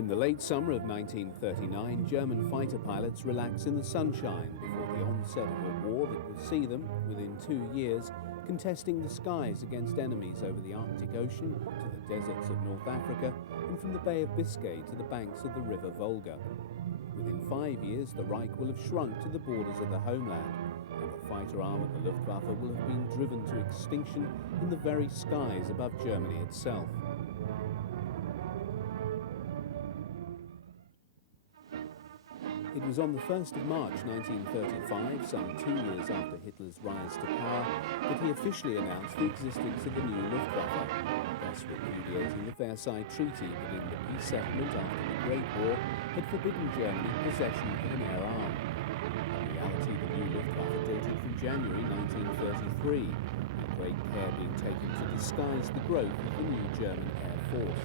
In the late summer of 1939, German fighter pilots relax in the sunshine before the onset of a war that will see them, within 2 years, contesting the skies against enemies over the Arctic Ocean to the deserts of North Africa and from the Bay of Biscay to the banks of the River Volga. Within 5 years, the Reich will have shrunk to the borders of the homeland, and the fighter arm of the Luftwaffe will have been driven to extinction in the very skies above Germany itself. It was on the 1st of March 1935, some 2 years after Hitler's rise to power, that he officially announced the existence of the new Luftwaffe, thus repudiating the Versailles Treaty that in the peace settlement after the Great War had forbidden Germany possession of an air arm. In reality, the new Luftwaffe dated from January 1933, with great care being taken to disguise the growth of the new German Air Force.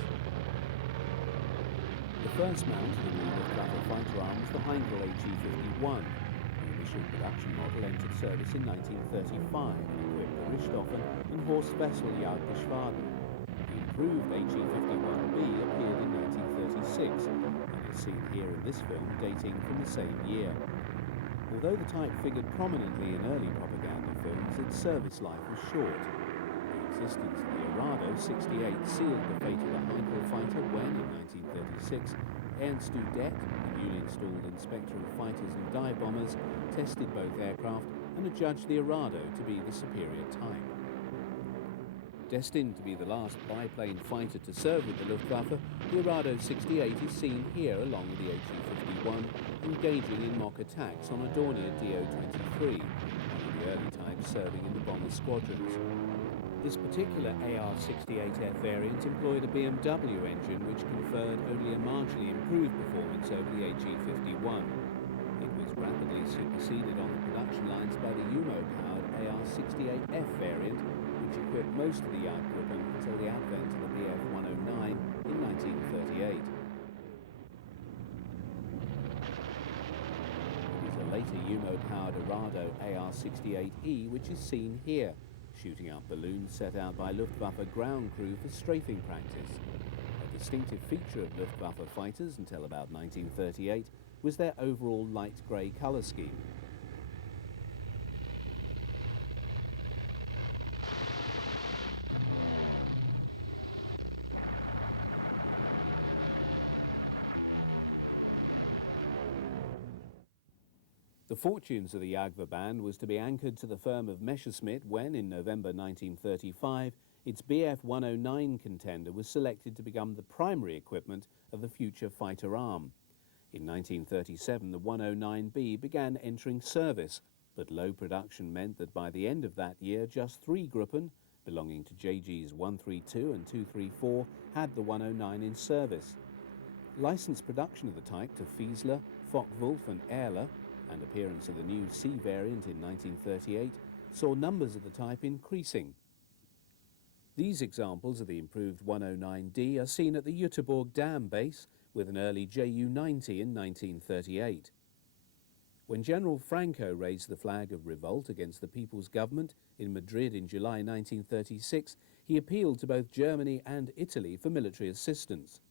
The first mount of the new Luftwaffe fighter arm was the Heinkel HE-51. The initial production model entered service in 1935 and equipped the Richthofen and Horst Wessel Jagdgeschwaden. The improved HE-51B appeared in 1936 and is seen here in this film dating from the same year. Although the type figured prominently in early propaganda films, its service life was short. The existence of the Arado 68 sealed the fate of the Heinkel fighter when, in 1936, Ernst Udet, the newly installed inspector of fighters and dive bombers, tested both aircraft and adjudged the Arado to be the superior type. Destined to be the last biplane fighter to serve with the Luftwaffe, the Arado 68 is seen here along with the HE-51, engaging in mock attacks on a Dornier Do-23, one of the early types serving in the bomber squadrons. This particular AR-68F variant employed a BMW engine which conferred only a marginally improved performance over the HE-51. It was rapidly superseded on the production lines by the Umo-powered AR-68F variant, which equipped most of the Jagdgruppen until the advent of the Bf-109 in 1938. It is a later Umo-powered Arado AR-68E which is seen here, shooting up balloons set out by Luftwaffe ground crew for strafing practice. A distinctive feature of Luftwaffe fighters until about 1938 was their overall light grey colour scheme. The fortunes of the Jagdverband was to be anchored to the firm of Messerschmitt when, in November 1935, its Bf-109 contender was selected to become the primary equipment of the future fighter arm. In 1937, the 109B began entering service, but low production meant that by the end of that year, just 3 Gruppen, belonging to JGs 132 and 234, had the 109 in service. Licensed production of the type to Fieseler, Focke-Wulf and Ehrler, and appearance of the new C variant in 1938, saw numbers of the type increasing. These examples of the improved 109D are seen at the Jüterbog Dam base with an early Ju-90 in 1938. When General Franco raised the flag of revolt against the People's Government in Madrid in July 1936, he appealed to both Germany and Italy for military assistance.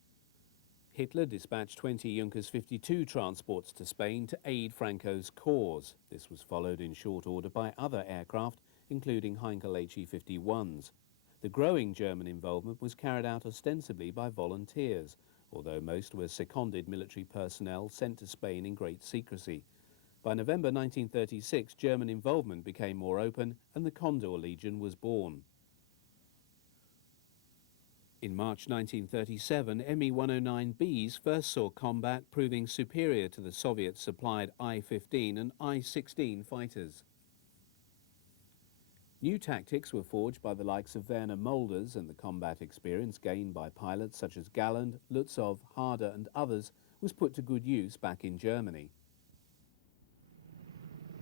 Hitler dispatched 20 Junkers 52 transports to Spain to aid Franco's cause. This was followed in short order by other aircraft, including Heinkel HE-51s. The growing German involvement was carried out ostensibly by volunteers, although most were seconded military personnel sent to Spain in great secrecy. By November 1936, German involvement became more open and the Condor Legion was born. In March 1937, Me-109Bs first saw combat, proving superior to the Soviet-supplied I-15 and I-16 fighters. New tactics were forged by the likes of Werner Molders, and the combat experience gained by pilots such as Galland, Lutzow, Harder and others was put to good use back in Germany.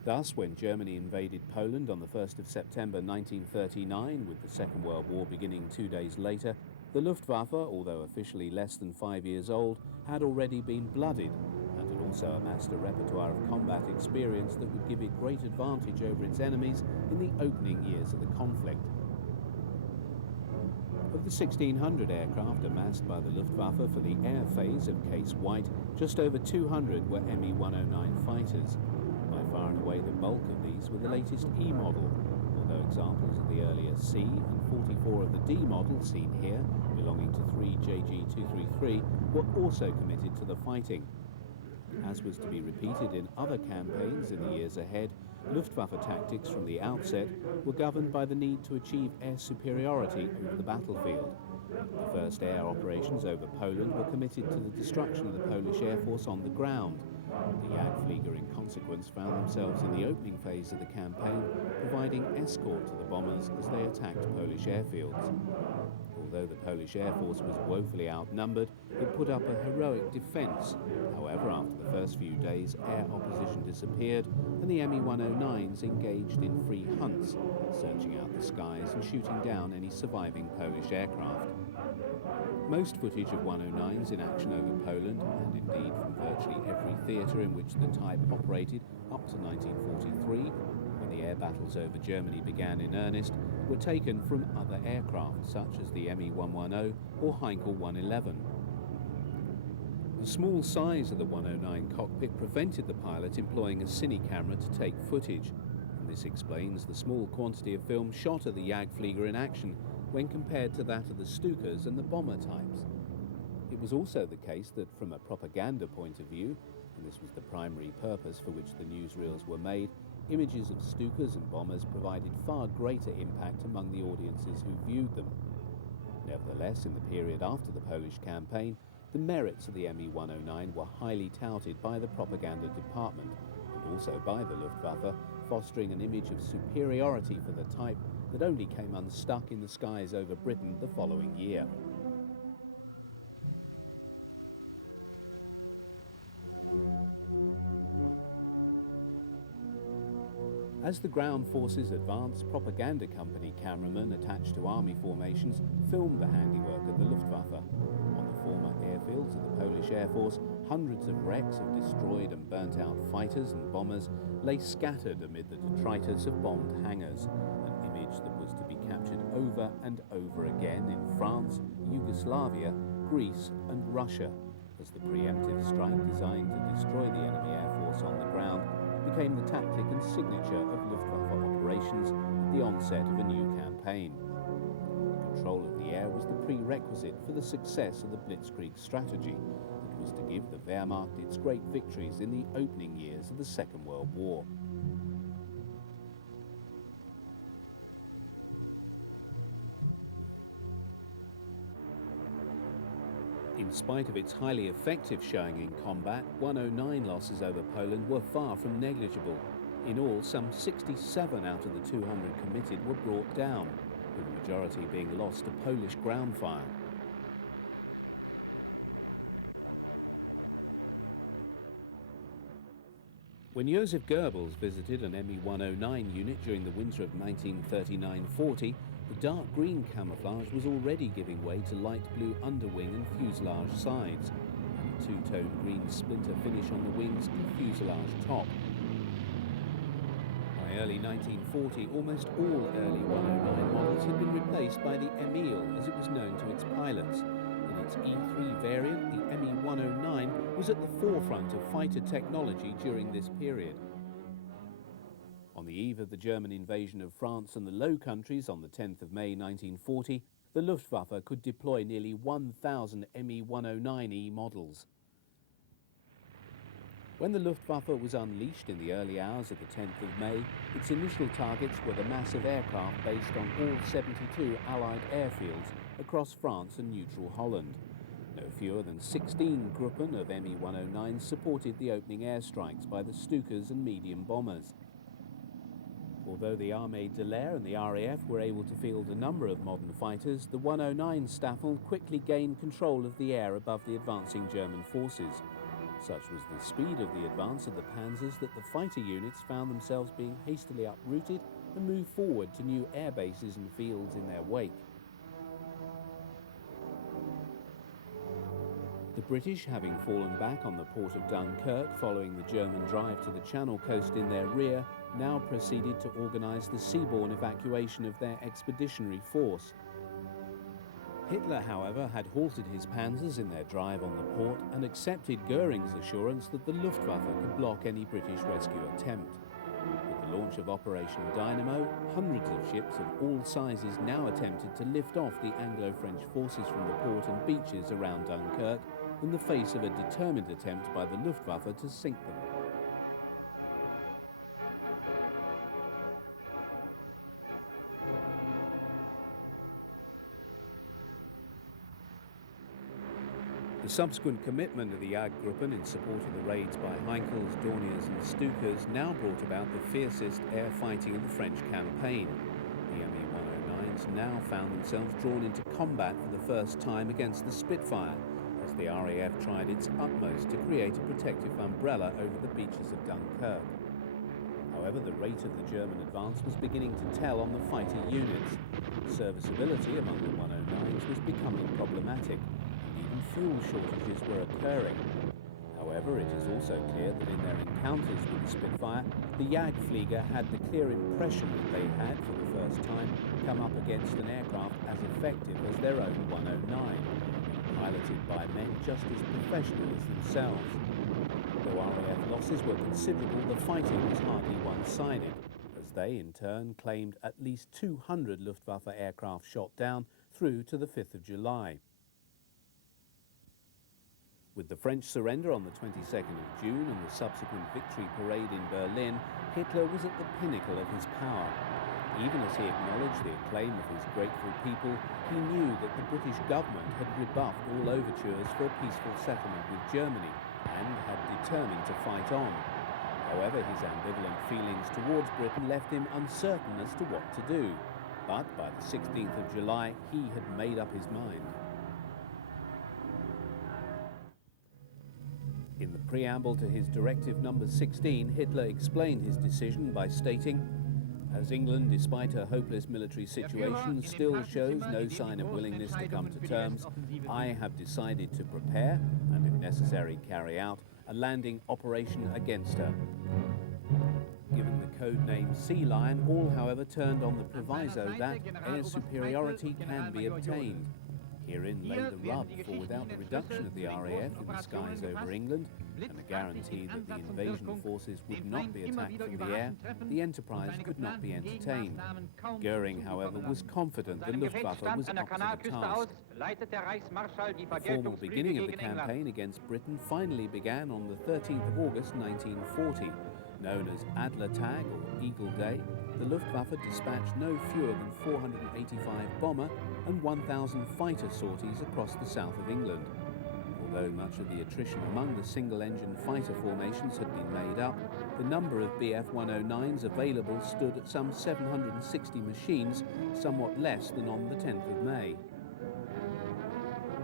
Thus, when Germany invaded Poland on the 1st of September 1939, with the Second World War beginning 2 days later, the Luftwaffe, although officially less than 5 years old, had already been blooded and had also amassed a repertoire of combat experience that would give it great advantage over its enemies in the opening years of the conflict. Of the 1,600 aircraft amassed by the Luftwaffe for the air phase of Case White, just over 200 were Me-109 fighters. By far and away the bulk of these were the latest E model, although examples of the earlier C and 44 of the D model seen here, belonging to 3 JG233, were also committed to the fighting. As was to be repeated in other campaigns in the years ahead, Luftwaffe tactics from the outset were governed by the need to achieve air superiority over the battlefield. The first air operations over Poland were committed to the destruction of the Polish Air Force on the ground. The Jagdflieger, in consequence, found themselves in the opening phase of the campaign, providing escort to the bombers as they attacked Polish airfields. Although the Polish Air Force was woefully outnumbered, it put up a heroic defence. However, after the first few days, air opposition disappeared and the Me-109s engaged in free hunts, searching out the skies and shooting down any surviving Polish aircraft. Most footage of 109s in action over Poland, and indeed from virtually every theatre in which the type operated up to 1943, when the air battles over Germany began in earnest, were taken from other aircraft such as the Me-110 or Heinkel 111. The small size of the 109 cockpit prevented the pilot employing a cine camera to take footage, and this explains the small quantity of film shot of the Jagdflieger in action when compared to that of the Stukas and the bomber types. It was also the case that from a propaganda point of view, and this was the primary purpose for which the newsreels were made, images of Stukas and bombers provided far greater impact among the audiences who viewed them. Nevertheless, in the period after the Polish campaign, the merits of the Me-109 were highly touted by the propaganda department, and also by the Luftwaffe, fostering an image of superiority for the type that only came unstuck in the skies over Britain the following year. As the ground forces advanced, propaganda company cameramen attached to army formations filmed the handiwork of the Luftwaffe. On the former airfields of the Polish Air Force, hundreds of wrecks of destroyed and burnt-out fighters and bombers lay scattered amid the detritus of bombed hangars, an image that was to be captured over and over again in France, Yugoslavia, Greece and Russia, as the preemptive strike designed to destroy the enemy air force on the ground became the tactic and signature of Luftwaffe operations at the onset of a new campaign. Control of the air was the prerequisite for the success of the Blitzkrieg strategy that was to give the Wehrmacht its great victories in the opening years of the Second World War. In spite of its highly effective showing in combat, 109 losses over Poland were far from negligible. In all, some 67 out of the 200 committed were brought down, with the majority being lost to Polish ground fire. When Joseph Goebbels visited an Me-109 unit during the winter of 1939-40, the dark green camouflage was already giving way to light blue underwing and fuselage sides, and a two-tone green splinter finish on the wings and fuselage top. By early 1940, almost all early 109 models had been replaced by the Emil, as it was known to its pilots. In its E3 variant, the Me-109 was at the forefront of fighter technology during this period. On the eve of the German invasion of France and the Low Countries on the 10th of May 1940, the Luftwaffe could deploy nearly 1,000 Me-109E models. When the Luftwaffe was unleashed in the early hours of the 10th of May, its initial targets were the massive aircraft based on all 72 Allied airfields across France and neutral Holland. No fewer than 16 Gruppen of Me-109s supported the opening airstrikes by the Stukas and medium bombers. Although the Armée de l'Air and the RAF were able to field a number of modern fighters, the 109 Staffel quickly gained control of the air above the advancing German forces. Such was the speed of the advance of the Panzers that the fighter units found themselves being hastily uprooted and moved forward to new air bases and fields in their wake. The British, having fallen back on the port of Dunkirk following the German drive to the Channel coast in their rear, now proceeded to organise the seaborne evacuation of their expeditionary force. Hitler, however, had halted his panzers in their drive on the port and accepted Goering's assurance that the Luftwaffe could block any British rescue attempt. With the launch of Operation Dynamo, hundreds of ships of all sizes now attempted to lift off the Anglo-French forces from the port and beaches around Dunkirk in the face of a determined attempt by the Luftwaffe to sink them. The subsequent commitment of the Jagdgruppen in support of the raids by Heinkels, Dorniers and Stukas now brought about the fiercest air fighting of the French campaign. The Me-109s now found themselves drawn into combat for the first time against the Spitfire, as the RAF tried its utmost to create a protective umbrella over the beaches of Dunkirk. However, the rate of the German advance was beginning to tell on the fighter units. Serviceability among the 109s was becoming problematic. Fuel shortages were occurring. However, it is also clear that in their encounters with the Spitfire, the Jagdflieger had the clear impression that they had, for the first time, come up against an aircraft as effective as their own 109, piloted by men just as professional as themselves. Though RAF losses were considerable, the fighting was hardly one-sided, as they, in turn, claimed at least 200 Luftwaffe aircraft shot down through to the 5th of July. With the French surrender on the 22nd of June and the subsequent victory parade in Berlin, Hitler was at the pinnacle of his power. Even as he acknowledged the acclaim of his grateful people, he knew that the British government had rebuffed all overtures for a peaceful settlement with Germany and had determined to fight on. However, his ambivalent feelings towards Britain left him uncertain as to what to do. But by the 16th of July, he had made up his mind. In the preamble to his Directive Number 16, Hitler explained his decision by stating, "As England, despite her hopeless military situation, still shows no sign of willingness to come to terms, I have decided to prepare, and if necessary carry out, a landing operation against her." Given the code name Sea Lion, all, however, turned on the proviso that air superiority can be obtained. Herein lay the rub, for without the reduction of the RAF in the skies over England, and a guarantee that the invasion forces would not be attacked from the air, the enterprise could not be entertained. Goering, however, was confident the Luftwaffe was up to the task. The formal beginning of the campaign against Britain finally began on the 13th of August 1940. Known as Adler Tag or Eagle Day, the Luftwaffe dispatched no fewer than 485 bomber and 1,000 fighter sorties across the south of England. Although much of the attrition among the single-engine fighter formations had been made up, the number of Bf 109s available stood at some 760 machines, somewhat less than on the 10th of May.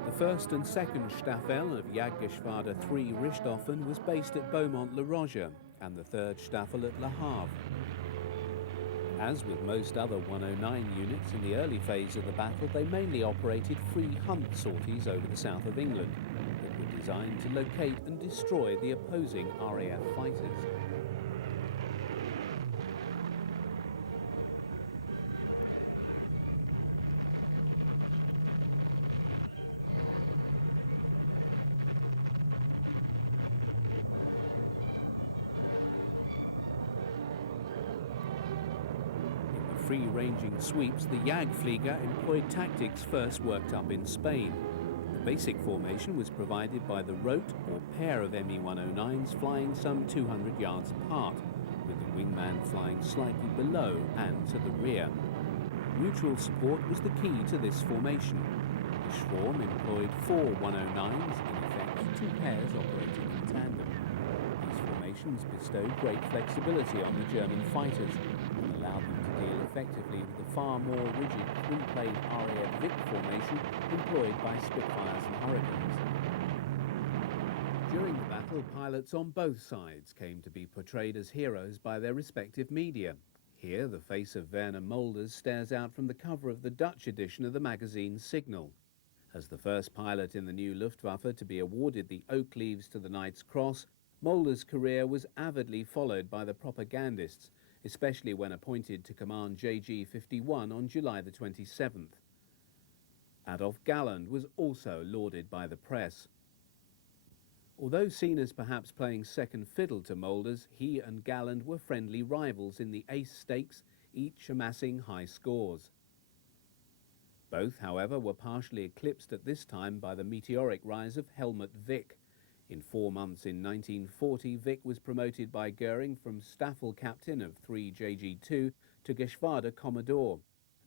The 1st and 2nd Staffel of Jagdgeschwader 3 Richthofen was based at Beaumont-le-Roger, and the 3rd Staffel at Le Havre. As with most other 109 units in the early phase of the battle, they mainly operated free hunt sorties over the south of England that were designed to locate and destroy the opposing RAF fighters. Free-ranging sweeps, the Jagdflieger employed tactics first worked up in Spain. The basic formation was provided by the rote or pair of Me-109s flying some 200 yards apart, with the wingman flying slightly below and to the rear. Mutual support was the key to this formation. The Schwarm employed 4 109s, in effect 2 pairs operating in tandem. These formations bestowed great flexibility on the German fighters and allowed them to deal effectively with the far more rigid twin-plane RAF Vic formation employed by Spitfires and Hurricanes. During the battle, pilots on both sides came to be portrayed as heroes by their respective media. Here, the face of Werner Mulders stares out from the cover of the Dutch edition of the magazine Signal. As the first pilot in the new Luftwaffe to be awarded the Oak Leaves to the Knight's Cross, Mulders' career was avidly followed by the propagandists, especially when appointed to command JG 51 on July the 27th. Adolf Galland was also lauded by the press. Although seen as perhaps playing second fiddle to Moulders, he and Galland were friendly rivals in the Ace Stakes, each amassing high scores. Both, however, were partially eclipsed at this time by the meteoric rise of Helmut Wick. In 4 months in 1940, Wick was promoted by Goering from Staffel captain of 3 JG2 to Geschwader Commodore.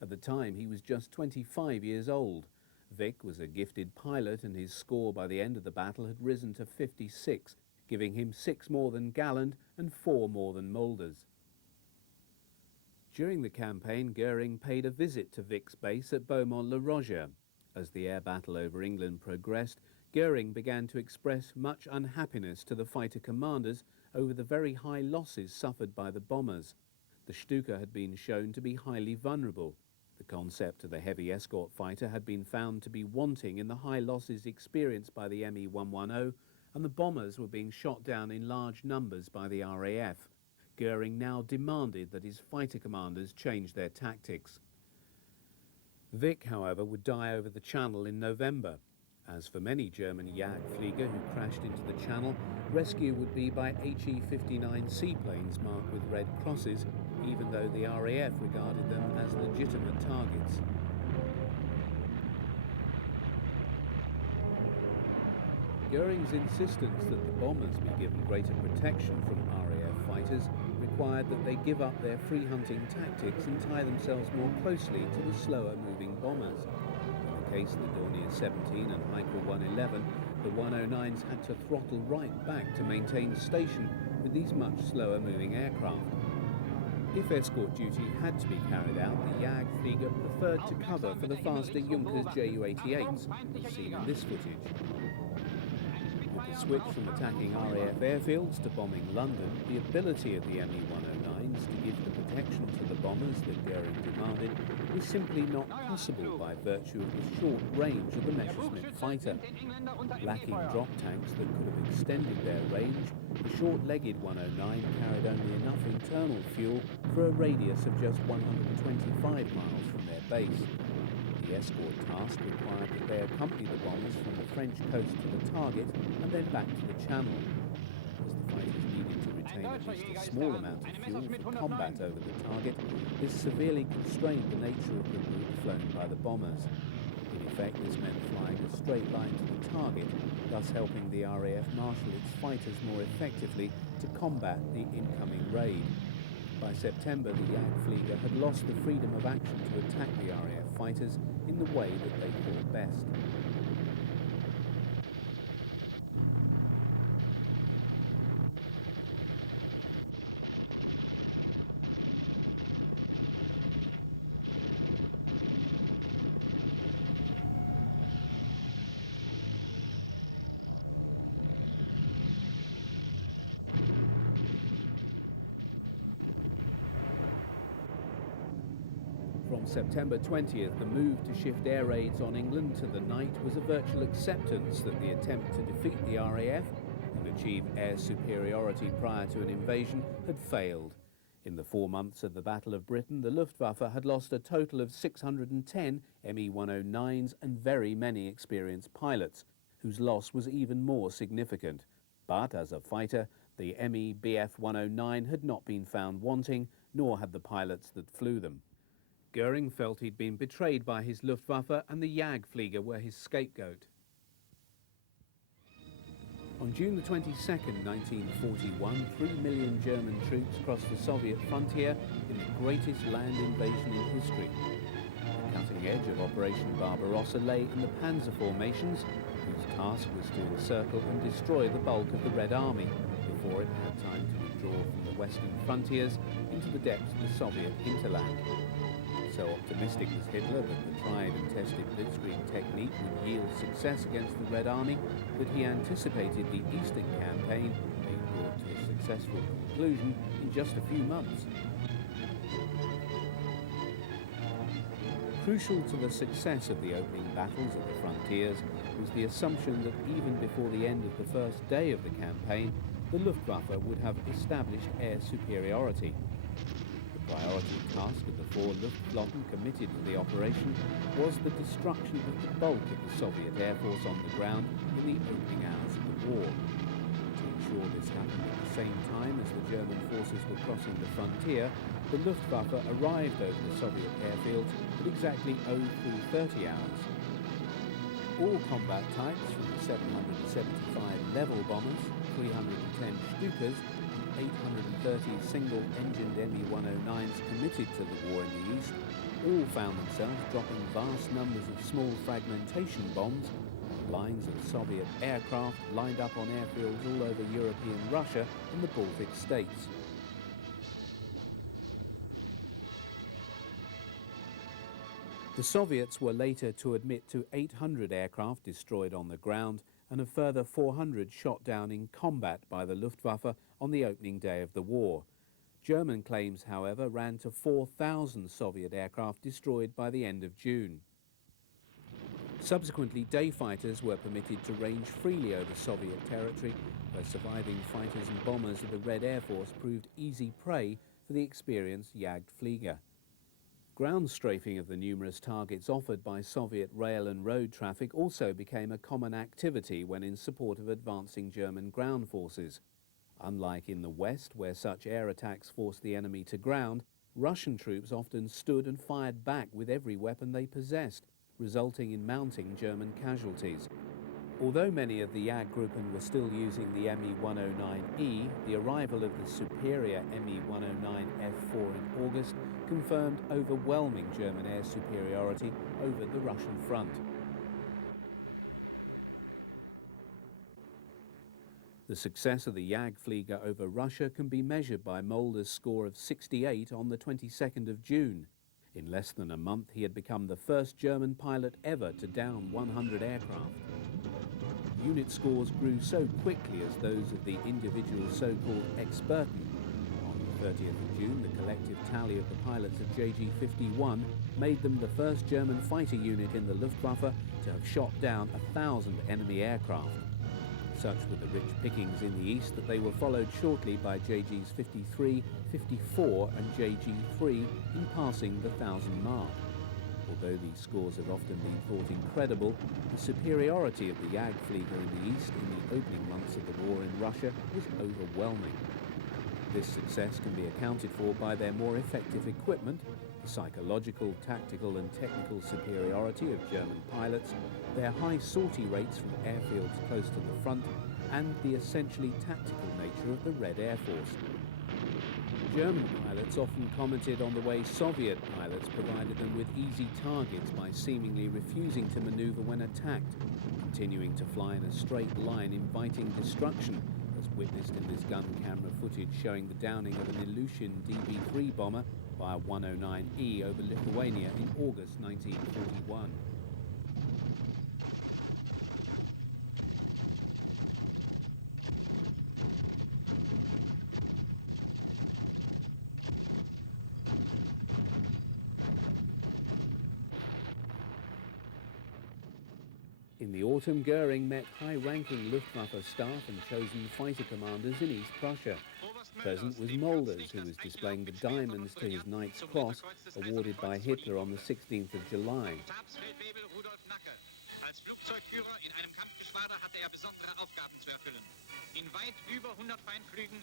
At the time, he was just 25 years old. Wick was a gifted pilot, and his score by the end of the battle had risen to 56, giving him 6 more than Galland and 4 more than Moulders. During the campaign, Goering paid a visit to Wick's base at Beaumont-le-Roger. As the air battle over England progressed, Goering began to express much unhappiness to the fighter commanders over the very high losses suffered by the bombers. The Stuka had been shown to be highly vulnerable. The concept of the heavy escort fighter had been found to be wanting in the high losses experienced by the Me-110, and the bombers were being shot down in large numbers by the RAF. Goering now demanded that his fighter commanders change their tactics. Wick, however, would die over the Channel in November. As for many German Jagdflieger who crashed into the Channel, rescue would be by HE-59 seaplanes marked with red crosses, even though the RAF regarded them as legitimate targets. Goering's insistence that the bombers be given greater protection from RAF fighters required that they give up their free hunting tactics and tie themselves more closely to the slower moving bombers. In the case of the Dornier 17 and Heinkel 111, the 109s had to throttle right back to maintain station with these much slower moving aircraft. If escort duty had to be carried out, the Jagdflieger preferred to cover for the faster Junkers Ju-88s, as seen in this footage. With the switch from attacking RAF airfields to bombing London, the ability of the Me-109s to give the protection to the bombers that Goering demanded was simply not possible by virtue of the short range of the Messerschmitt fighter. Lacking drop tanks that could have extended their range, the short-legged 109 carried only enough internal fuel for a radius of just 125 miles from their base. The escort task required that they accompany the bombers from the French coast to the target and then back to the Channel. As the fighters needed to retain at least a small amount of fuel for combat over the target, this severely constrained the nature of the route flown by the bombers. In effect, this meant flying a straight line to the target, thus helping the RAF marshal its fighters more effectively to combat the incoming raid. By September, the Jagdflieger had lost the freedom of action to attack the RAF fighters in the way that they thought best. From September 20th, the move to shift air raids on England to the night was a virtual acceptance that the attempt to defeat the RAF and achieve air superiority prior to an invasion had failed. In the 4 months of the Battle of Britain, the Luftwaffe had lost a total of 610 Me-109s and very many experienced pilots, whose loss was even more significant. But as a fighter, the Me Bf 109 had not been found wanting, nor had the pilots that flew them. Goering felt he'd been betrayed by his Luftwaffe, and the Jagdflieger were his scapegoat. On June the 22nd, 1941, 3 million German troops crossed the Soviet frontier in the greatest land invasion in history. The cutting edge of Operation Barbarossa lay in the Panzer formations, whose task was to encircle and destroy the bulk of the Red Army before it had time to withdraw from the western frontiers into the depths of the Soviet hinterland. So optimistic was Hitler that the tried and tested blitzkrieg technique would yield success against the Red Army that he anticipated the Eastern Campaign being brought to a successful conclusion in just a few months. Crucial to the success of the opening battles at the frontiers was the assumption that even before the end of the first day of the campaign, the Luftwaffe would have established air superiority. The Priority task of the four Luftflotten committed to the operation was the destruction of the bulk of the Soviet Air Force on the ground in the opening hours of the war. To ensure this happened at the same time as the German forces were crossing the frontier, the Luftwaffe arrived over the Soviet airfields at exactly 03:30 hours. All combat types, from the 775 level bombers, 310 Stukas, 830 single-engined Me-109s committed to the war in the east, all found themselves dropping vast numbers of small fragmentation bombs on lines of Soviet aircraft lined up on airfields all over European Russia and the Baltic states. The Soviets were later to admit to 800 aircraft destroyed on the ground and a further 400 shot down in combat by the Luftwaffe on the opening day of the war. German claims, however, ran to 4,000 Soviet aircraft destroyed by the end of June. Subsequently, day fighters were permitted to range freely over Soviet territory, where surviving fighters and bombers of the Red Air Force proved easy prey for the experienced Jagdflieger. Ground strafing of the numerous targets offered by Soviet rail and road traffic also became a common activity when in support of advancing German ground forces. Unlike in the West, where such air attacks forced the enemy to ground, Russian troops often stood and fired back with every weapon they possessed, resulting in mounting German casualties. Although many of the Jagdgruppen were still using the Me-109E, the arrival of the superior Me-109F4 in August confirmed overwhelming German air superiority over the Russian front. The success of the Jagdflieger over Russia can be measured by Mulder's score of 68 on the 22nd of June. In less than a month, he had become the first German pilot ever to down 100 aircraft. Unit scores grew so quickly as those of the individual so-called Experten. On the 30th of June, the collective tally of the pilots of JG-51 made them the first German fighter unit in the Luftwaffe to have shot down 1,000 enemy aircraft. Such were the rich pickings in the east that they were followed shortly by JGs 53, 54 and JG-3 in passing the 1,000 mark. Although these scores have often been thought incredible, the superiority of the Jagdflieger in the east in the opening months of the war in Russia was overwhelming. This success can be accounted for by their more effective equipment, the psychological, tactical and technical superiority of German pilots, their high sortie rates from airfields close to the front, and the essentially tactical nature of the Red Air Force. German pilots often commented on the way Soviet pilots provided them with easy targets by seemingly refusing to maneuver when attacked, continuing to fly in a straight line inviting destruction, as witnessed in this gun camera footage showing the downing of an Ilyushin DB-3 bomber by a 109E over Lithuania in August 1941. In the autumn, Goering met high-ranking Luftwaffe staff and chosen fighter commanders in East Prussia. Present was Mulders, who was displaying the diamonds to his Knight's Cross, awarded by Hitler on the 16th of July.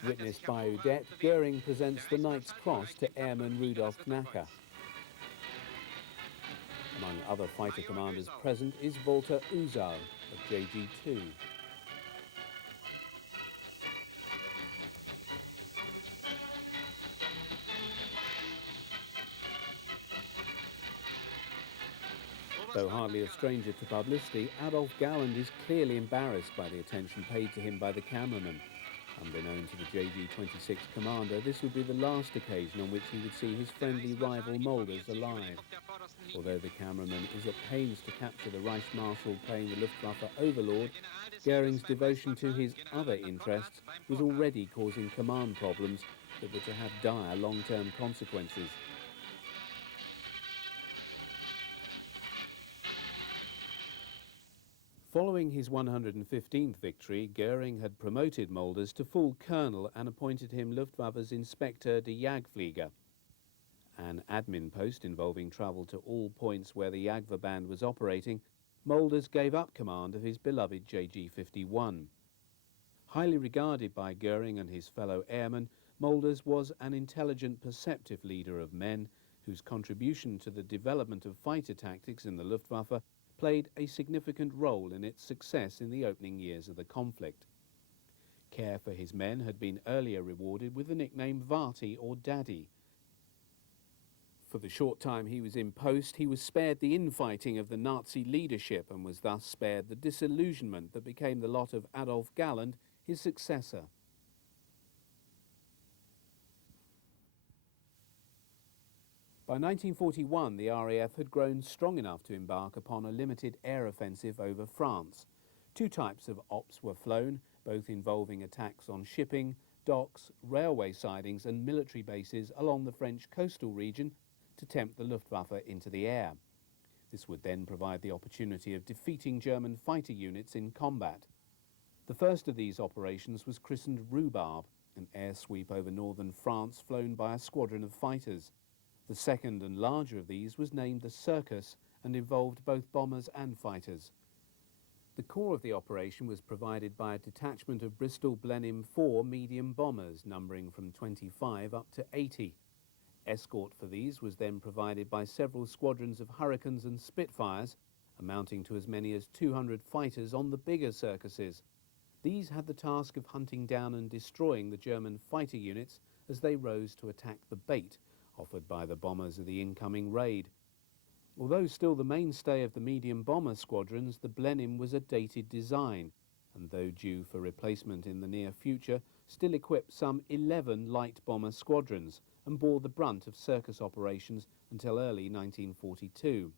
Witnessed by Udet, Goering presents the Knight's Cross to Airman Rudolf Knacker. Among other fighter commanders present is Walter Uzal of JG-2. Though hardly a stranger to publicity, Adolf Galland is clearly embarrassed by the attention paid to him by the cameraman. Unbeknown to the JG-26 commander, this would be the last occasion on which he would see his friendly rival Mulders alive. Although the cameraman is at pains to capture the Reichsmarschall playing the Luftwaffe overlord, Goering's devotion to his other interests was already causing command problems that were to have dire long-term consequences. Following his 115th victory, Goering had promoted Mulders to full colonel and appointed him Luftwaffe's Inspector der Jagdflieger. an admin post involving travel to all points where the Jagdwehr band was operating, Mulders gave up command of his beloved JG-51. Highly regarded by Goering and his fellow airmen, Mulders was an intelligent, perceptive leader of men whose contribution to the development of fighter tactics in the Luftwaffe played a significant role in its success in the opening years of the conflict. Care for his men had been earlier rewarded with the nickname Vati or Daddy. For the short time he was in post, he was spared the infighting of the Nazi leadership and was thus spared the disillusionment that became the lot of Adolf Galland, his successor. By 1941, the RAF had grown strong enough to embark upon a limited air offensive over France. Two types of ops were flown, both involving attacks on shipping, docks, railway sidings and military bases along the French coastal region to tempt the Luftwaffe into the air. This would then provide the opportunity of defeating German fighter units in combat. The first of these operations was christened Rhubarb, an air sweep over northern France flown by a squadron of fighters. The second and larger of these was named the Circus and involved both bombers and fighters. The core of the operation was provided by a detachment of Bristol Blenheim 4 medium bombers numbering from 25 up to 80. Escort for these was then provided by several squadrons of Hurricanes and Spitfires, amounting to as many as 200 fighters on the bigger Circuses. These had the task of hunting down and destroying the German fighter units as they rose to attack the bait offered by the bombers of the incoming raid. Although still the mainstay of the medium bomber squadrons, the Blenheim was a dated design, and though due for replacement in the near future, still equipped some 11 light bomber squadrons and bore the brunt of Circus operations until early 1942.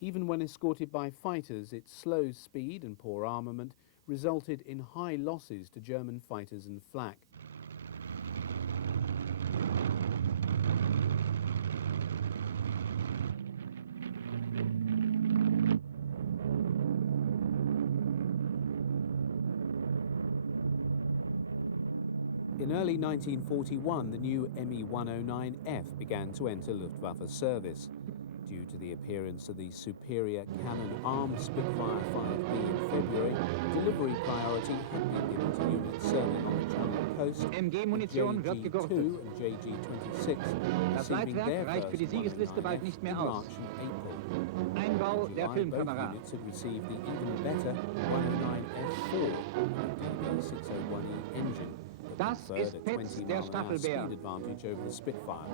Even when escorted by fighters, its slow speed and poor armament resulted in high losses to German fighters and flak. In early 1941, the new Me-109F began to enter Luftwaffe service. Due to the appearance of the superior cannon-armed Spitfire 5B in February, delivery priority had been given to units serving on the German coast. MG-Munition wird gegurtet. and JG-26 Das Leitwerk reicht für die Siegesliste bald nicht mehr aus. Einbau der Filmkamera. Units had received the even better 109F4 DB601E engine. Das ist Petz, der Stachelbär. Advantage over the Spitfire.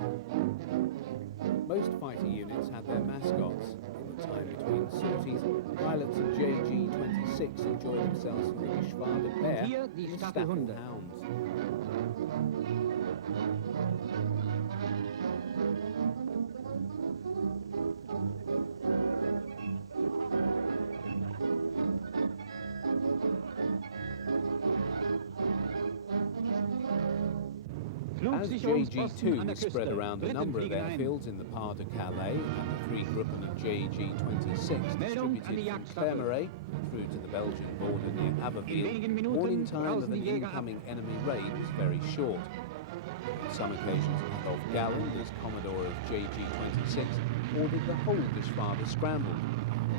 Most fighter units had their mascots. In the time between sorties, pilots of JG-26 enjoyed themselves in the Geschwader Bear Hier die and Staffelhunde. Staffelhounds. As JG-2 spread around a number of airfields in the Pas de Calais, and the three Gruppen of JG-26 distributed from Clermont through to the Belgian border near Abbeville, warning time of an incoming enemy raid was very short. On some occasions, Adolf Galland, as Commodore of JG-26, ordered the whole Geschwader scrambled,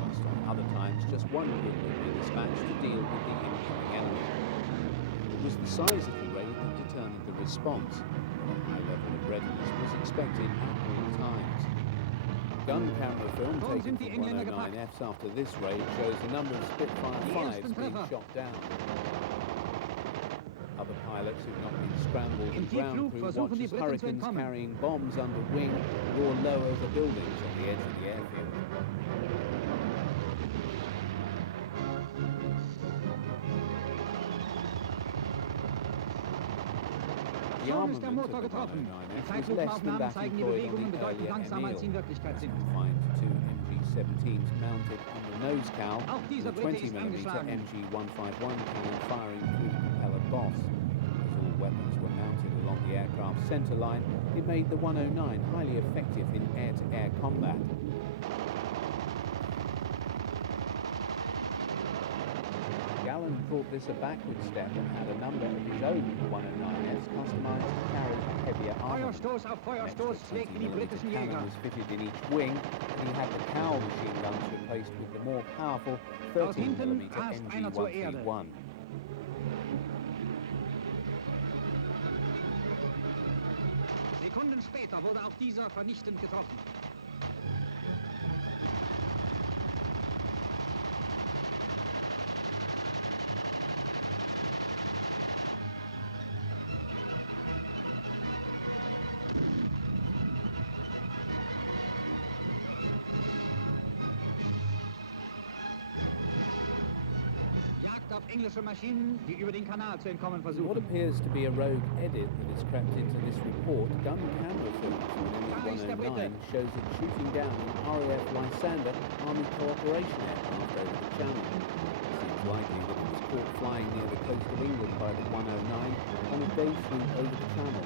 whilst on other times just one group would be dispatched to deal with the incoming enemy. It was the size of the raid that determined the response. A high level of readiness was expected at all times. Gun camera film taken from 109Fs after this raid shows the number of Spitfire 5s being shot down. Other pilots who've not been scrambled and ground crew watch as Hurricanes carrying bombs under wing roar low over buildings on the edge of the airfield. The armament of the 109F was less than that employed on the earlier Emil, confined to two MG-17s mounted on the nose cowl with a 20mm MG-151 cannon firing through the propeller boss. As all weapons were mounted along the aircraft's centre line, it made the 109 highly effective in air-to-air combat. Galland thought this a backward step and had a number of his own 109s customised to carry heavier armour. Feuerstoß auf Feuerstoß schlägt die britischen Jäger. Cannon was fitted in each wing, and he had the Cowl machine guns replaced with the more powerful Aus hinten 13mm rast einer zur Erde. MG131. Sekunden später wurde auch dieser vernichtend getroffen. Auf englische Maschinen, die über den Kanal zu entkommen What versuchen. appears to be a rogue edit that has crept into this report, gun camera footage from ME-109 shows it shooting down an RAF Lysander Army Cooperation aircraft over the Channel. It seems likely that it was caught flying near the coast of England by the 109 on a day swoop over the Channel.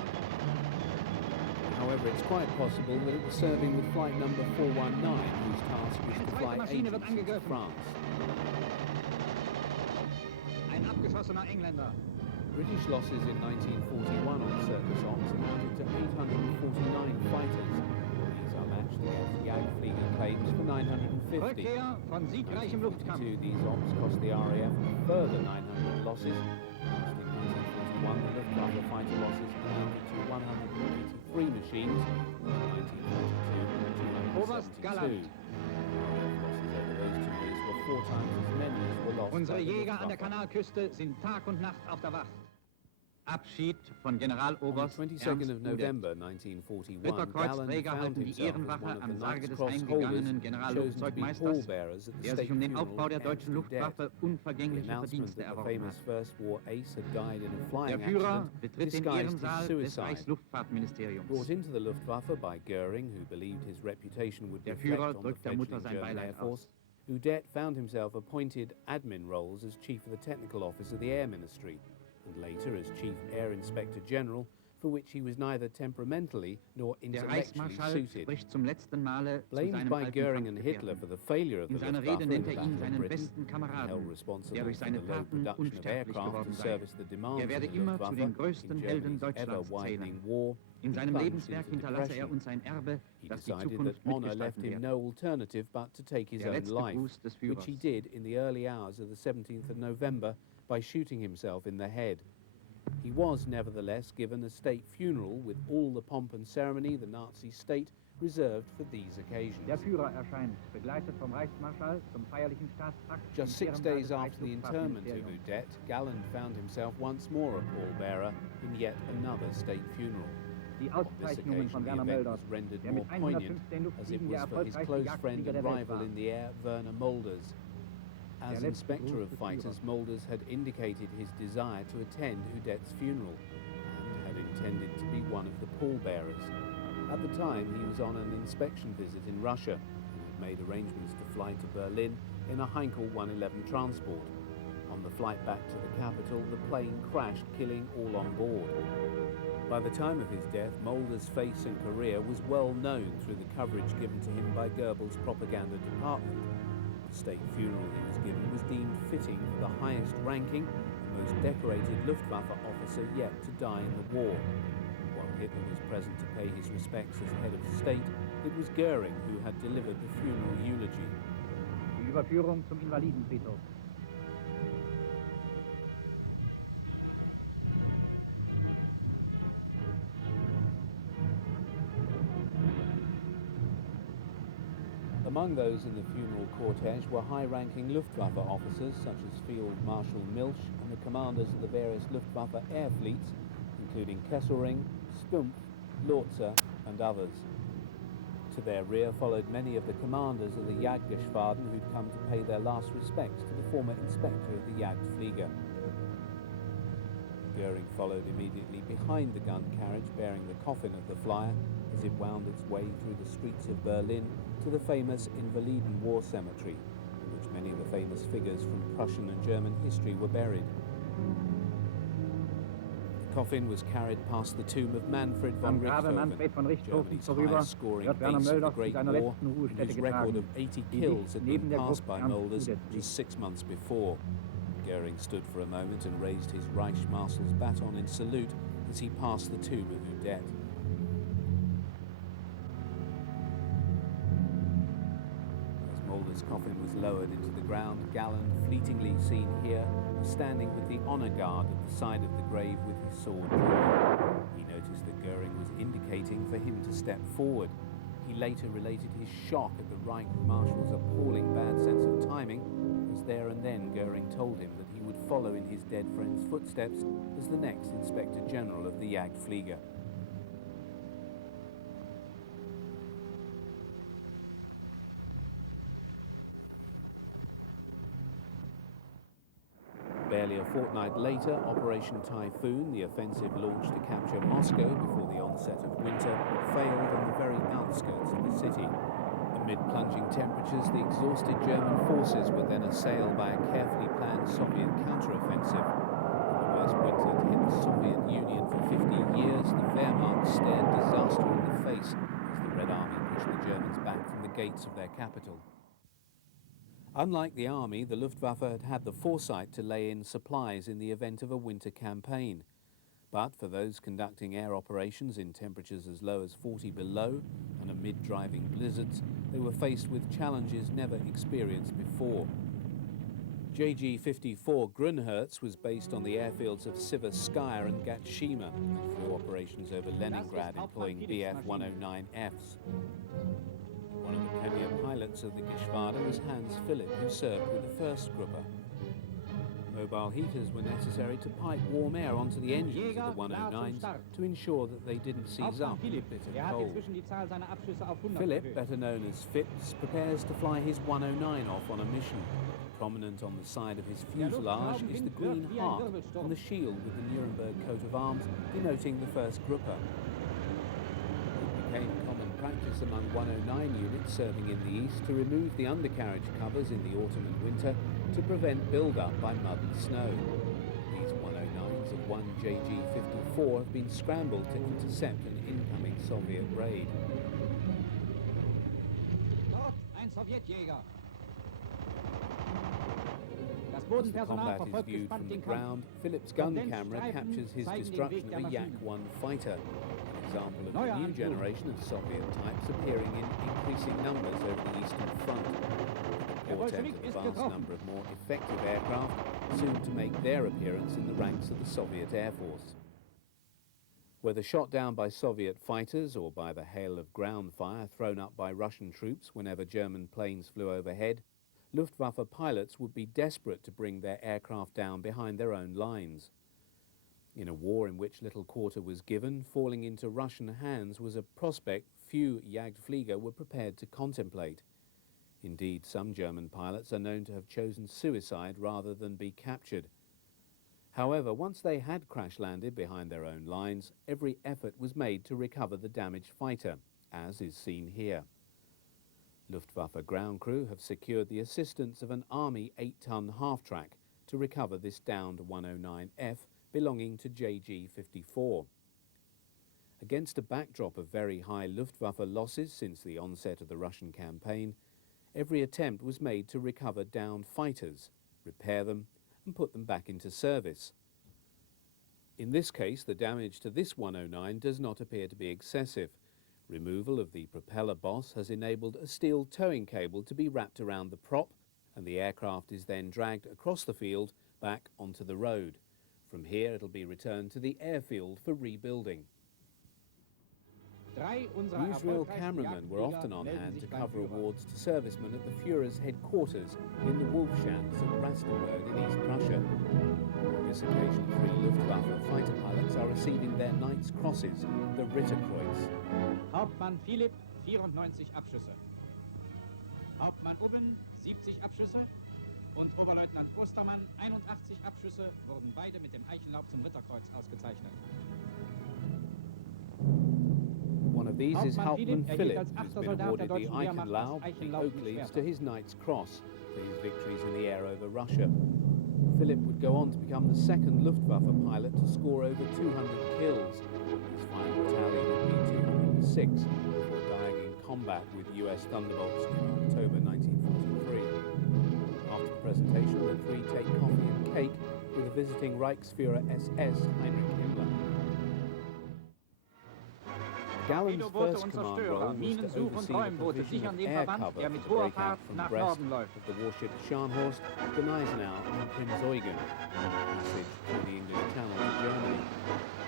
However, it's quite possible that it was serving with flight number 419, whose task was to fly agents into France. Ein abgeschossener Engländer. British losses in 1941 on Circus Ops amounted to 849 fighters. These are matched against Jagdflieger claims for 950. Rückkehr von siegreichem Luftkampf. These ops cost the RAF a further 900 losses. Whilst in 1941 the Luftwaffe fighter losses amounted to 183 machines, and in 1942 Oberst Galland. Four times as many as were lost. Unsere Jäger an der Kanalküste sind Tag und Nacht auf der Wacht. Abschied von Generaloberst On the 22nd of November 1941, Galland found himself as one of the Knights Cross holders chosen to be pallbearers at the der state sich den funeral Aufbau der of deutschen Ernst Udet. Luftwaffe The unvergängliche announcement Verdienste that the erworben famous hat. First War ace had died in a Der flying Führer accident betritt den disguised as Ehrensaal des suicide. Reichsluftfahrtministeriums. Brought into the Luftwaffe by Goering, who believed his reputation would Der reflect Führer on the drückt der Mutter fledgling sein German Air Beileid Force, aus. Udet found himself appointed admin roles as Chief of the Technical Office of the Air Ministry, and later as Chief Air Inspector General, for which he was neither temperamentally nor Der intellectually Reichsmarschall suited. spricht zum letzten Male zu Blamed seinem by alten Goering and Hitler for Kampfgefährten. the failure of the In seiner Luftwaffe Rede in nennt the ihn Battle of seinen Britain, besten and held Kameraden, responsible der durch for seine the low Taten production of unsterblich aircraft geworden to sei. service the demands Er werde of the immer zu den Luftwaffe größten in Helden Germany's Deutschlands ever-widening zählen. war. In He seinem plunged Lebenswerk into hinterlasse er depression. uns ein Erbe, He das die decided that Zukunft honour left mitgestalten him wird. no alternative but to take his Der own letzte life, Gruß des which Führers. he did in the early hours of the 17th of November by shooting himself in the head. He was nevertheless given a state funeral with all the pomp and ceremony the Nazi state reserved for these occasions. Der Führer erscheint, begleitet vom Reichsmarschall zum feierlichen Staatsakt. Just 6 days after the interment of Udet, Galland found himself once more a pallbearer in yet another state funeral. Die On this Auszeichnungen von occasion, the Werner event Mölders, was rendered der more mit poignant 115 as it Luftfliegen der was for his erfolgreichste close friend Jagdflieger and der Welt rival war. in the air, Werner Mulders. As Der letzte Inspector Gruß of des Fighters, Führers. Mulders had indicated his desire to attend Udet's funeral and had intended to be one of the pallbearers. At the time, he was on an inspection visit in Russia and had made arrangements to fly to Berlin in a Heinkel 111 transport. On the flight back to the capital, the plane crashed, killing all on board. By the time of his death, Mulder's face and career was well known through the coverage given to him by Goebbels' propaganda department. The state funeral he was given was deemed fitting for the highest ranking, most decorated Luftwaffe officer yet to die in the war. While Hitler was present to pay his respects as head of state, it was Goering who had delivered the funeral eulogy. Die Überführung zum Invalidenfriedhof. Among those in the funeral cortege were high-ranking Luftwaffe officers such as Field Marshal Milch and the commanders of the various Luftwaffe air fleets, including Kesselring, Stumpf, Lotzer and others. To their rear followed many of the commanders of the Jagdgeschwaden who'd come to pay their last respects to the former inspector of the Jagdflieger. Goering followed immediately behind the gun carriage bearing the coffin of the flyer as it wound its way through the streets of Berlin to the famous Invaliden War Cemetery, in which many of the famous figures from Prussian and German history were buried. The coffin was carried past the tomb of Manfred von Am Grabe Manfred von Richthofen, Richthofen Germany's vorüber highest-scoring wird Werner ace of the Mölders zu Great seiner War, letzten and Ruhestätte whose record getragen, of 80 die kills sich had neben been der passed Gruft by Ernst Mulders Udet just 6 months before. Goering stood for a moment and raised his Reichsmarshal's baton in salute as he passed the tube of Udette. As Mulder's coffin was lowered into the ground, Galland, fleetingly seen here, was standing with the honour guard at the side of the grave with his sword drawn. He noticed that Goering was indicating for him to step forward. He later related his shock at the Reich Marshal's appalling bad sense of timing, as there and then Goering told him that he would follow in his dead friend's footsteps as the next Inspector General of the Jagdflieger. Barely a fortnight later, Operation Typhoon, the offensive launched to capture Moscow before the onset of winter, failed on the very outskirts of the city. Amid plunging temperatures, the exhausted German forces were then assailed by a carefully planned Soviet counter-offensive. In the worst winter to hit the Soviet Union for 50 years, the Wehrmacht stared disaster in the face as the Red Army pushed the Germans back from the gates of their capital. Unlike the army, the Luftwaffe had had the foresight to lay in supplies in the event of a winter campaign. But for those conducting air operations in temperatures as low as 40 below and amid driving blizzards, they were faced with challenges never experienced before. JG-54 Grunherz was based on the airfields of Siverskaya and Gatshima and flew operations over Leningrad employing Bf-109Fs. One of the premier pilots of the Geschwader was Hans Philipp, who served with the first Gruppe. Mobile heaters were necessary to pipe warm air onto the engines of the 109s to ensure that they didn't seize up in the bitter cold. Philipp, better known as Phipps, prepares to fly his 109 off on a mission. Prominent on the side of his fuselage is the green heart on the shield with the Nuremberg coat of arms denoting the first Gruppe. It became common practice among 109 units serving in the east to remove the undercarriage covers in the autumn and winter to prevent build-up by mud and snow. These 109s of one JG-54 have been scrambled to intercept an incoming Soviet raid. Dort ein Sowjetjäger. As the combat is viewed from the ground, Philipp's gun camera captures his destruction of a Yak-1 fighter, an example of the new generation of Soviet types appearing in increasing numbers over the Eastern Front. A portent of a vast number of more effective aircraft soon to make their appearance in the ranks of the Soviet Air Force. Whether shot down by Soviet fighters or by the hail of ground fire thrown up by Russian troops whenever German planes flew overhead, Luftwaffe pilots would be desperate to bring their aircraft down behind their own lines. In a war in which little quarter was given, falling into Russian hands was a prospect few Jagdflieger were prepared to contemplate. Indeed, some German pilots are known to have chosen suicide rather than be captured. However, once they had crash-landed behind their own lines, every effort was made to recover the damaged fighter, as is seen here. Luftwaffe ground crew have secured the assistance of an Army 8-ton half-track to recover this downed 109F belonging to JG-54. Against a backdrop of very high Luftwaffe losses since the onset of the Russian campaign, every attempt was made to recover downed fighters, repair them, and put them back into service. In this case, the damage to this 109 does not appear to be excessive. Removal of the propeller boss has enabled a steel towing cable to be wrapped around the prop, and the aircraft is then dragged across the field back onto the road. From here it'll be returned to the airfield for rebuilding. Newsreel cameramen were often on hand to cover awards to servicemen at the Führer's headquarters in the Wolfschanz at Rastenburg in East Prussia. On this occasion, 3 Luftwaffe fighter pilots are receiving their Knight's Crosses, the Ritterkreuz. Hauptmann Philipp, 94 Abschüsse. Hauptmann Ubben, 70 Abschüsse. Und Oberleutnant Ostermann, 81 Abschüsse, wurden beide mit dem Eichenlaub zum Ritterkreuz ausgezeichnet. One of these is Hauptmann Philipp, who's been awarded the Eichenlaub, the oak leaves, to his Knight's Cross for his victories in the air over Russia. Philipp would go on to become the second Luftwaffe pilot to score over 200 kills. His final tally would be 206, before dying in combat with US Thunderbolts in October 1943. After presentation, the three take coffee and cake with the visiting Reichsführer SS Heinrich Himmler. Gallen's first command role was to oversee the provision of air cover for the breakout from Brest of the warships Scharnhorst, Gneisenau and Prinz Eugen, passage through the English Channel to Germany.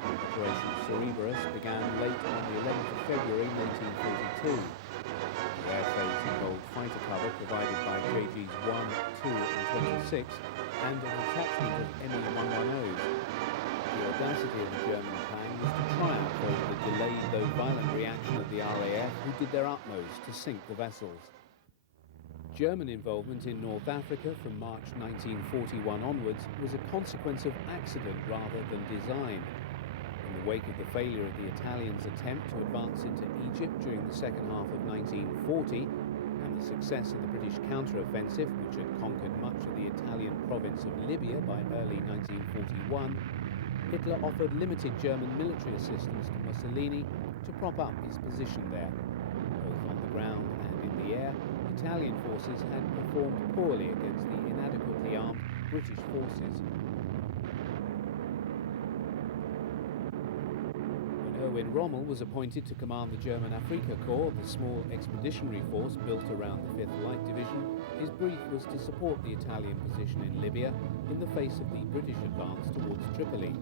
Operation Cerberus began late on the 11th of February 1942. The air phase involved fighter cover provided by JGs 1, 2 and 26 and a detachment of Me-110s. The audacity of the German plan was to triumph over the delayed though violent reaction of the RAF, who did their utmost to sink the vessels. German involvement in North Africa from March 1941 onwards was a consequence of accident rather than design. In the wake of the failure of the Italians' attempt to advance into Egypt during the second half of 1940 and the success of the British counter-offensive, which had conquered much of the Italian province of Libya by early 1941, Hitler offered limited German military assistance to Mussolini to prop up his position there. Both on the ground and in the air, Italian forces had performed poorly against the inadequately armed British forces. Erwin Rommel was appointed to command the German Afrika Korps, the small expeditionary force built around the 5th Light Division. His brief was to support the Italian position in Libya in the face of the British advance towards Tripoli.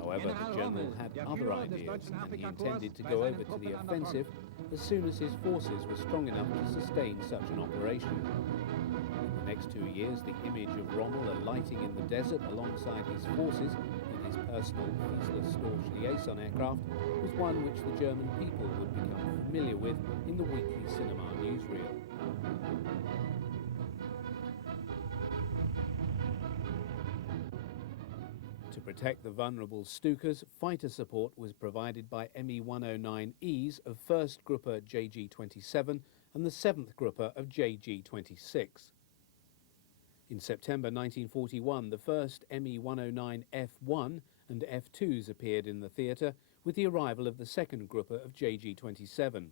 However, the general had other ideas and he intended to go over to the offensive as soon as his forces were strong enough to sustain such an operation. In the next 2 years, the image of Rommel alighting in the desert alongside his forces his personal Wiesler-Storch liaison aircraft was one which the German people would become familiar with in the weekly cinema newsreel. To protect the vulnerable Stukas, fighter support was provided by Me-109Es of 1st Gruppe JG-27 and the 7th Gruppe of JG-26. In September 1941, the first Me-109 F1 and F2s appeared in the theatre with the arrival of the second Gruppe of JG-27.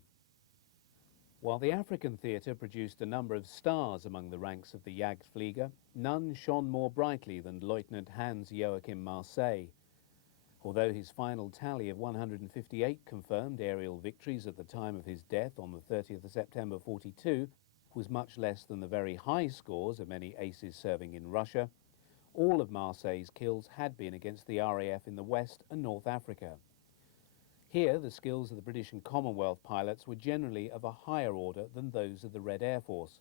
While the African theatre produced a number of stars among the ranks of the Jagdflieger, none shone more brightly than Lieutenant Hans Joachim Marseille. Although his final tally of 158 confirmed aerial victories at the time of his death on the 30th of September 42, was much less than the very high scores of many aces serving in Russia, all of Marseille's kills had been against the RAF in the West and North Africa. Here, the skills of the British and Commonwealth pilots were generally of a higher order than those of the Red Air Force.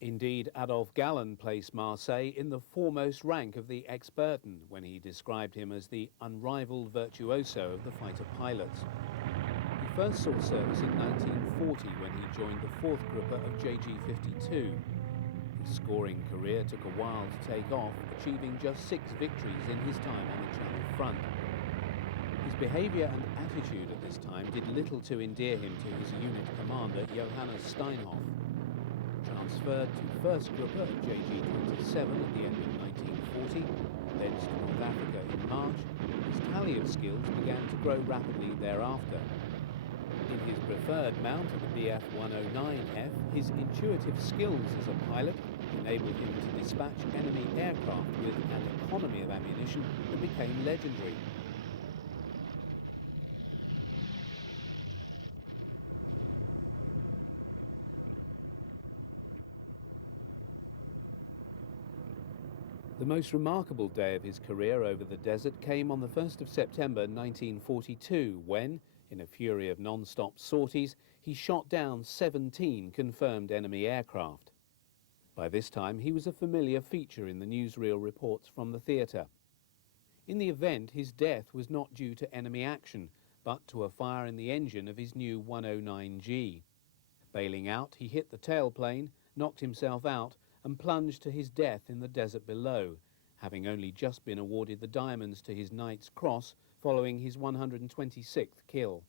Indeed, Adolf Gallen placed Marseille in the foremost rank of the ex-Burton when he described him as the unrivaled virtuoso of the fighter pilots. He first saw service in 1940 when he joined the 4th Gruppe of JG-52. His scoring career took a while to take off, achieving just 6 victories in his time on the Channel front. His behaviour and attitude at this time did little to endear him to his unit commander, Johannes Steinhoff. Transferred to 1st Gruppe of JG-27 at the end of 1940, thence to North Africa in March, his tally of skills began to grow rapidly thereafter. In his preferred mount of the Bf-109F, his intuitive skills as a pilot enabled him to dispatch enemy aircraft with an economy of ammunition that became legendary. The most remarkable day of his career over the desert came on the 1st of September 1942 when, in a fury of non-stop sorties, he shot down 17 confirmed enemy aircraft. By this time, he was a familiar feature in the newsreel reports from the theatre. In the event, his death was not due to enemy action, but to a fire in the engine of his new 109G. Bailing out, he hit the tailplane, knocked himself out, and plunged to his death in the desert below, having only just been awarded the diamonds to his Knight's Cross following his 126th kill.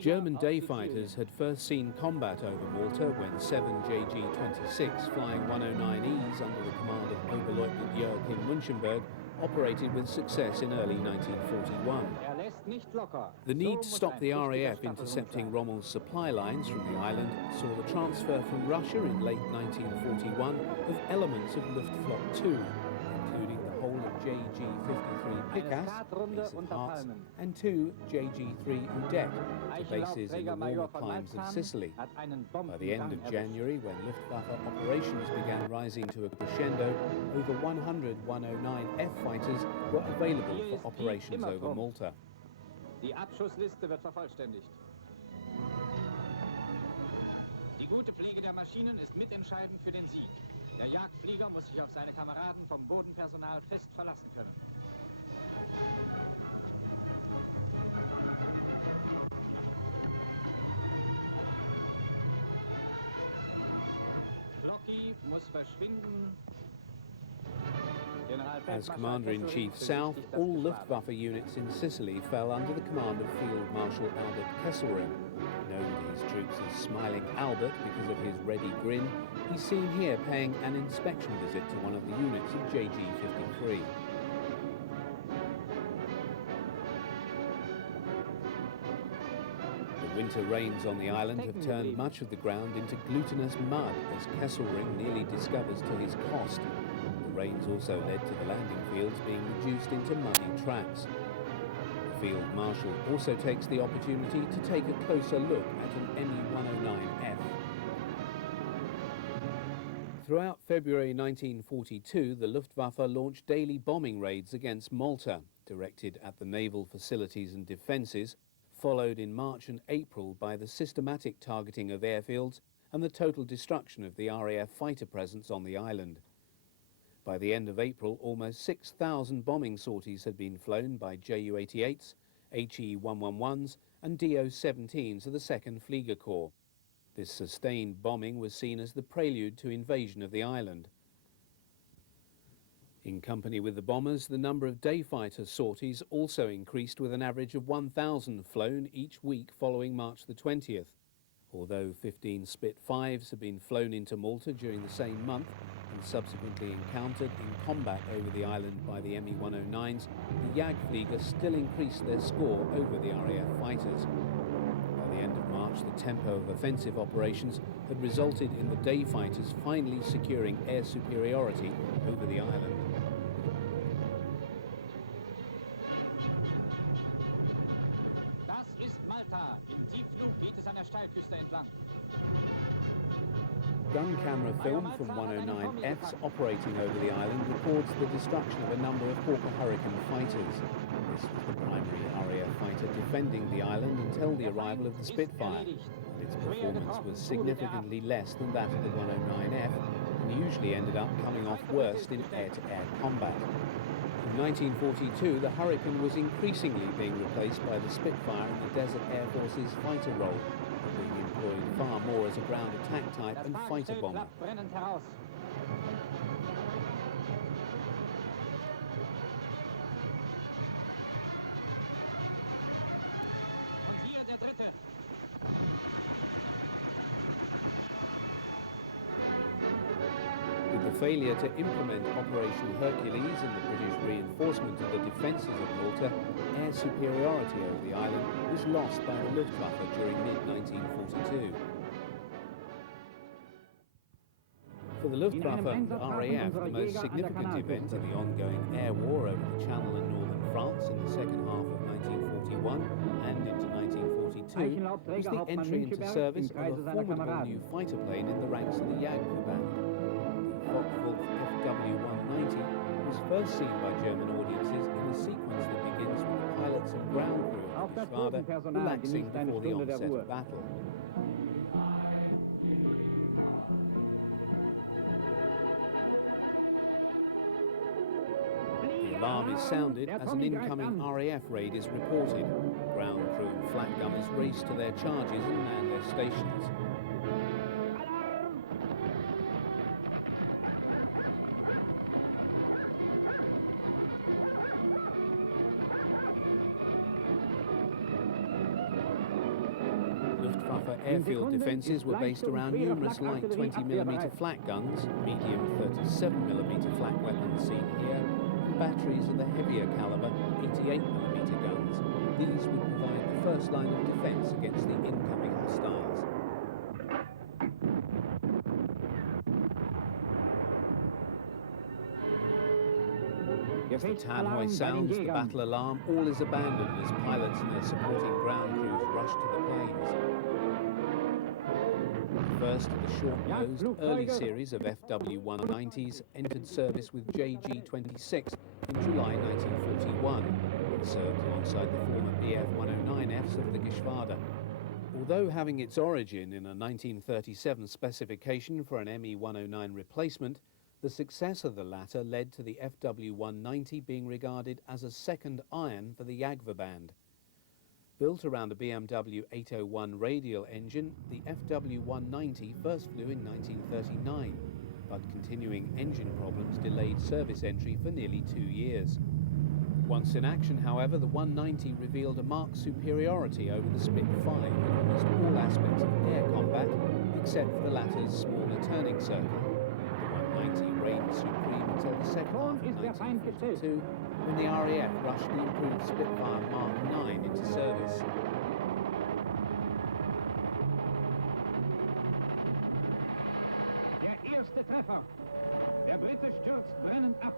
German day fighters had first seen combat over Malta when 7 JG-26 flying 109Es under the command of Oberleutnant Joachim Munchenberg operated with success in early 1941. lässt nicht locker. The need to So muss stop ein the richtiger RAF Staffelhund intercepting sein. Rommel's supply lines from the island saw the transfer from Russia in late 1941 of elements of Luftflotte 2, including the whole of JG-53 Pikas, Skatrunde base of unter Harz, Palmen. and 2 JG-3 Udet, to bases in the Eichenlaub-Träger warmer Major von climes of Malzahn Sicily. hat einen By the end of Bombengang erwischt. January, when Luftwaffe operations began rising to a crescendo, over 100 109F fighters were available Hier for ist operations immer over prompt. Malta. Die Abschussliste wird vervollständigt. Die gute Pflege der Maschinen ist mitentscheidend für den Sieg. Der Jagdflieger muss sich auf seine Kameraden vom Bodenpersonal fest verlassen können. Flocky muss verschwinden. As Commander-in-Chief South, all Luftwaffe units in Sicily fell under the command of Field Marshal Albert Kesselring. Known to his troops as Smiling Albert because of his ready grin, he's seen here paying an inspection visit to one of the units of JG-53. The winter rains on the island have turned much of the ground into glutinous mud, as Kesselring nearly discovers to his cost. The rains also led to the landing fields being reduced into muddy tracks. The Field Marshal also takes the opportunity to take a closer look at an Me-109F. Throughout February 1942, the Luftwaffe launched daily bombing raids against Malta, directed at the naval facilities and defences, followed in March and April by the systematic targeting of airfields and the total destruction of the RAF fighter presence on the island. By the end of April, almost 6,000 bombing sorties had been flown by Ju-88s, HE-111s and Do-17s of the 2nd Flieger Corps. This sustained bombing was seen as the prelude to invasion of the island. In company with the bombers, the number of day fighter sorties also increased, with an average of 1,000 flown each week following March the 20th. Although 15 Spitfires have been flown into Malta during the same month and subsequently encountered in combat over the island by the Me-109s, the Jagdflieger still increased their score over the RAF fighters. By the end of March, the tempo of offensive operations had resulted in the day fighters finally securing air superiority over the island. Das ist Malta. Im Tiefflug geht es an der Steilküste entlang. Gun camera film from 109Fs operating over the island records the destruction of a number of Hawker Hurricane fighters. This was the primary RAF fighter defending the island until the arrival of the Spitfire. Its performance was significantly less than that of the 109F and usually ended up coming off worst in air-to-air combat. In 1942, the Hurricane was increasingly being replaced by the Spitfire in the Desert Air Force's fighter role, being employed far more as a ground attack type and fighter bomber. Brennend heraus. Und hier der dritte. With the failure to implement Operation Hercules and the British reinforcement of the defences of Malta, air superiority over the island was lost by the Luftwaffe during mid-1942. For the Luftwaffe and RAF, the most significant event in the ongoing air war over the Channel and northern France in the second half of 1941 and into 1942 was the entry into service of a formidable new fighter plane in the ranks of the Jagdverband. The Focke-Wulf FW-190 was first seen by German audiences in a sequence that begins with the pilots and ground crew of the Geschwader relaxing before the onset of battle. The alarm is sounded as an incoming RAF raid is reported. Ground crew and flak gunners race to their charges and man their stations. Luftwaffe airfield defences were based around numerous light 20mm flak guns, medium 37mm flak weapons seen here, and batteries of the heavier caliber 88mm guns. these would provide the first line of defence against the incoming hostiles. As the Tannoy sounds the battle alarm, all is abandoned as pilots and their supporting ground crews rush to the planes. The first of the short-nosed early series of FW-190s entered service with JG-26 in July 1941 and served alongside the former Bf-109Fs of the Geschwader. Although having its origin in a 1937 specification for an Me-109 replacement, the success of the latter led to the FW-190 being regarded as a second iron for the Jagdverband band. Built around a BMW 801 radial engine, the FW-190 first flew in 1939, but continuing engine problems delayed service entry for nearly 2 years. Once in action, however, the 190 revealed a marked superiority over the Spitfire in almost all aspects of air combat, except for the latter's smaller turning circle. The 190 reigned supreme until the second half of 1952, when the RAF rushed the improved Spitfire Mark 9 into service. Der erste Treffer. Der Brite stürzt brennend ab.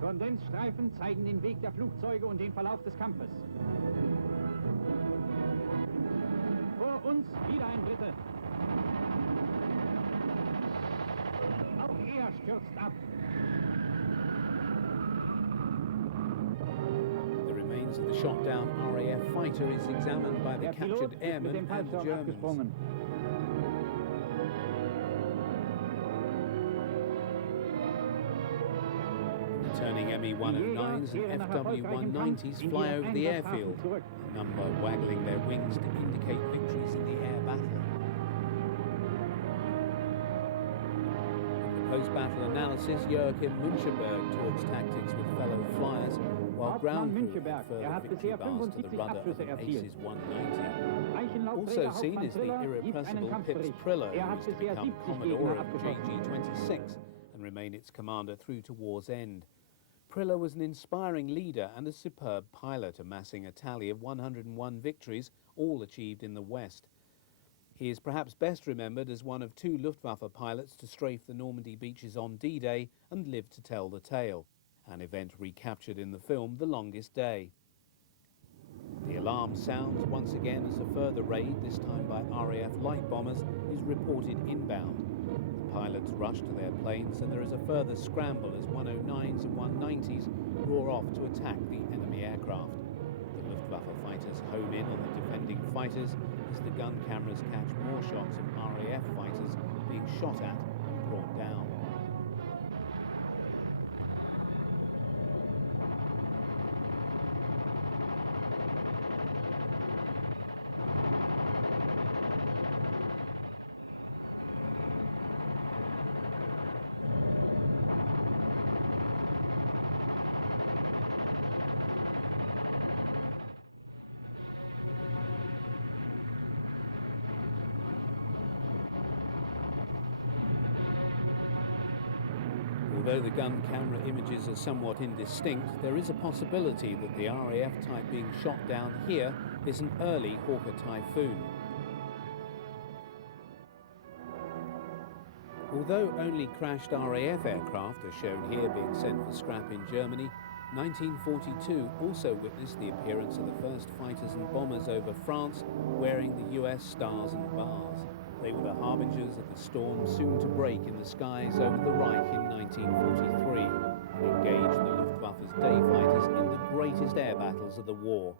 Kondensstreifen zeigen den Weg der Flugzeuge und den Verlauf des Kampfes. Vor uns wieder ein Brite. Auch er stürzt ab. The remains of the shot-down RAF fighter is examined by the captured airmen and Germans. Returning Me-109s and FW-190s fly over the airfield, a number waggling their wings to indicate victories in the air battle. In the post-battle analysis, Joachim Müncheberg talks tactics with fellow flyers, while ground crew had further victory bars to the rudder of the Aces 190. Also seen is the irrepressible Pips Priller, who is to become Commodore of JG-26 and remain its commander through to war's end. Priller was an inspiring leader and a superb pilot, amassing a tally of 101 victories, all achieved in the West. He is perhaps best remembered as one of 2 Luftwaffe pilots to strafe the Normandy beaches on D-Day and live to tell the tale, an event recaptured in the film The Longest Day. The alarm sounds once again as a further raid, this time by RAF light bombers, is reported inbound. Pilots rush to their planes and there is a further scramble as 109s and 190s roar off to attack the enemy aircraft. The Luftwaffe fighters hone in on the defending fighters as the gun cameras catch more shots of RAF fighters being shot at and brought down. Although the gun camera images are somewhat indistinct, there is a possibility that the RAF type being shot down here is an early Hawker Typhoon. Although only crashed RAF aircraft are shown here being sent for scrap in Germany, 1942 also witnessed the appearance of the first fighters and bombers over France wearing the US stars and bars. They were the harbingers of the storm soon to break in the skies over the Reich in 1943 and engaged the Luftwaffe's day fighters in the greatest air battles of the war.